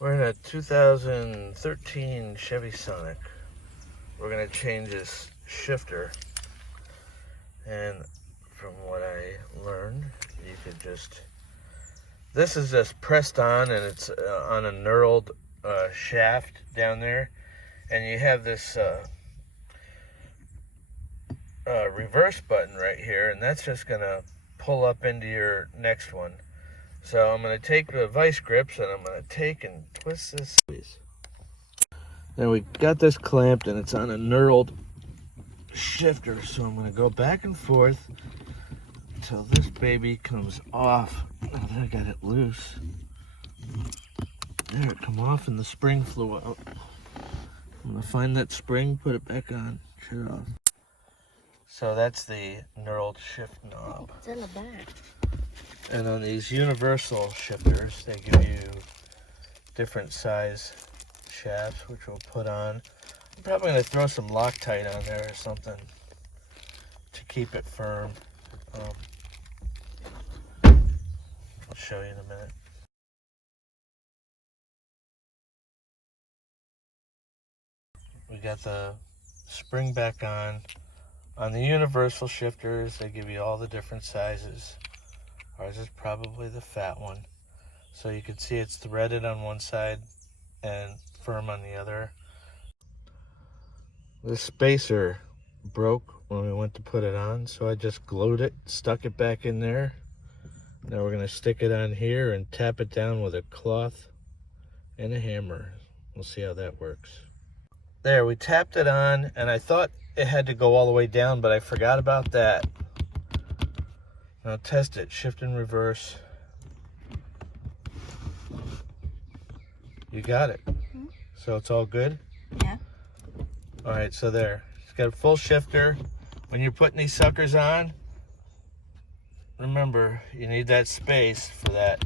We're in a 2013 Chevy Sonic. We're going to change this shifter, and from what I learned, you could just, this is just pressed on, and it's on a knurled shaft down there, and you have this reverse button right here, and that's just going to pull up into your next one. So I'm going to take the vice grips, and I'm going to take and twist this. Then we got this clamped, and it's on a knurled shifter, so I'm going to go back and forth until this baby comes off. Now that I got it loose, there it come off, and the spring flew out. I'm going to find that spring, put it back on, shut it off. So that's the knurled shift knob. It's in the back. And on these universal shifters, they give you different size shafts, which we'll put on. I'm probably going to throw some Loctite on there or something to keep it firm. I'll show you in a minute. We got the spring back on. On the universal shifters, they give you all the different sizes. Ours is probably the fat one. So you can see it's threaded on one side and firm on the other. The spacer broke when we went to put it on, so I just glued it, stuck it back in there. Now we're going to stick it on here and tap it down with a cloth and a hammer. We'll see how that works. There, we tapped it on, and I thought it had to go all the way down, but I forgot about that. Now test it, shift and reverse. You got it. Mm-hmm. So it's all good? Yeah. All right, so there. It's got a full shifter. When you're putting these suckers on, remember, you need that space for that.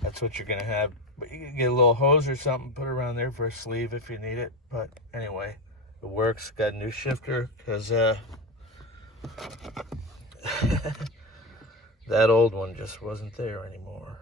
That's what you're gonna have. But you can get a little hose or something, put it around there for a sleeve if you need it. But anyway, it works. Got a new shifter because that old one just wasn't there anymore.